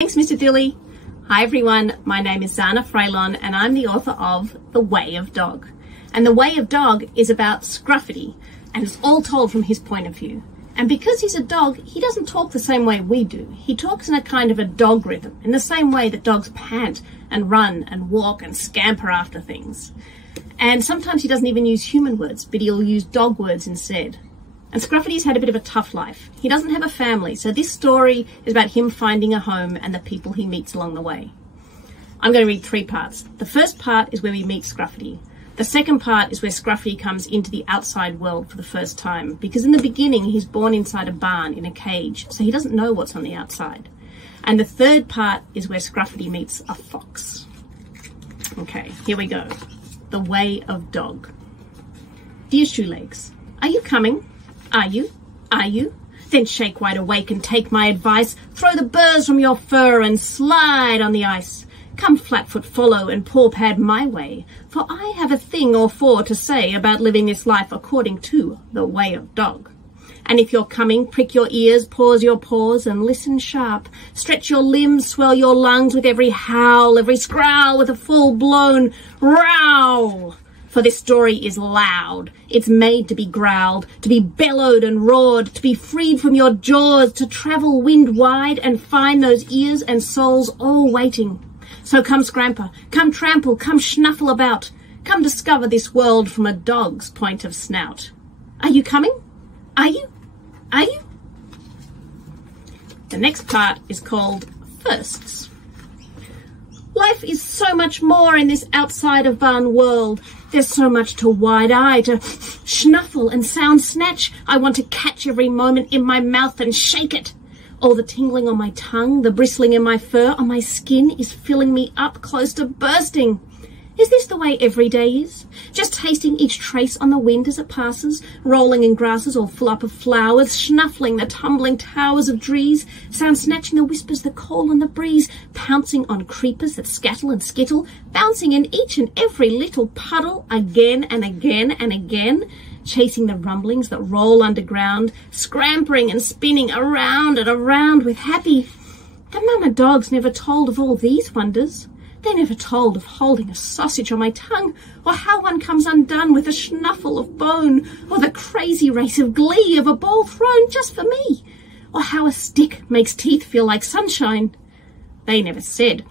Thanks, Mr Dilly. Hi everyone, my name is Zana Fraillon and I'm the author of The Way of Dog. And The Way of Dog is about Scruffity, and it's all told from his point of view. And because he's a dog, he doesn't talk the same way we do. He talks in a kind of a dog rhythm, in the same way that dogs pant and run and walk and scamper after things. And sometimes he doesn't even use human words, but he'll use dog words instead. And Scruffy's had a bit of a tough life. He doesn't have a family, so this story is about him finding a home and the people he meets along the way. I'm going to read 3 parts. The first part is where we meet Scruffity. The second part is where Scruffity comes into the outside world for the first time, because in the beginning he's born inside a barn in a cage, so he doesn't know what's on the outside. And the third part is where Scruffity meets a fox. Okay, here we go. The Way of Dog. Dear Shoelegs, are you coming? Are you? Are you? Then shake wide awake and take my advice. Throw the burrs from your fur and slide on the ice. Come flatfoot follow and paw pad my way, for I have a thing or 4 to say about living this life according to the way of dog. And if you're coming, prick your ears, pause your paws, and listen sharp. Stretch your limbs, swell your lungs with every howl, every scrowl with a full-blown row. For this story is loud. It's made to be growled, to be bellowed and roared, to be freed from your jaws, to travel wind wide and find those ears and souls all waiting. So come scramper, come trample, come schnuffle about. Come discover this world from a dog's point of snout. Are you coming? Are you? Are you? The next part is called Firsts. Life is so much more in this outside of barn world. There's so much to wide eye, to schnuffle and sound snatch. I want to catch every moment in my mouth and shake it. All the tingling on my tongue, the bristling in my fur, on my skin is filling me up close to bursting. Is this the way every day is? Just tasting each trace on the wind as it passes, rolling in grasses all full up of flowers, schnuffling the tumbling towers of trees, sound snatching the whispers that call on the breeze, pouncing on creepers that scattle and skittle, bouncing in each and every little puddle again and again and again, chasing the rumblings that roll underground, scampering and spinning around and around with happy. The mama dogs never told of all these wonders. They never told of holding a sausage on my tongue, or how one comes undone with a schnuffle of bone, or the crazy race of glee of a ball thrown just for me, or how a stick makes teeth feel like sunshine. They never said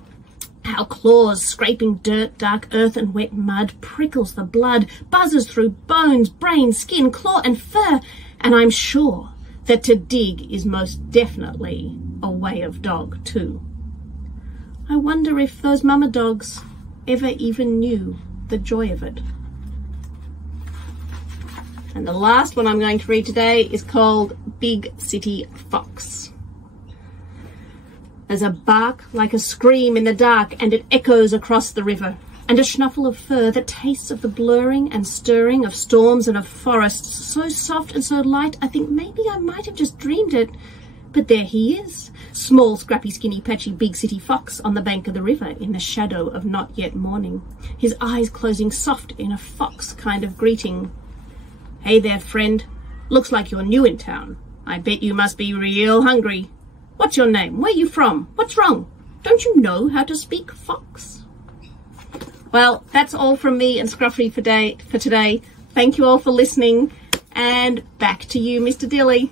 how claws scraping dirt, dark earth and wet mud prickles the blood, buzzes through bones, brain, skin, claw and fur, and I'm sure that to dig is most definitely a way of dog too. I wonder if those mama dogs ever even knew the joy of it. And the last one I'm going to read today is called Big City Fox. There's a bark like a scream in the dark, and it echoes across the river, and a schnuffle of fur that tastes of the blurring and stirring of storms and of forests, so soft and so light I think maybe I might have just dreamed it. But there he is, small, scrappy, skinny, patchy, big city fox on the bank of the river in the shadow of not yet morning, his eyes closing soft in a fox kind of greeting. Hey there, friend. Looks like you're new in town. I bet you must be real hungry. What's your name? Where you from? What's wrong? Don't you know how to speak fox? Well, that's all from me and Scruffity for today. Thank you all for listening, and back to you, Mr Dilly.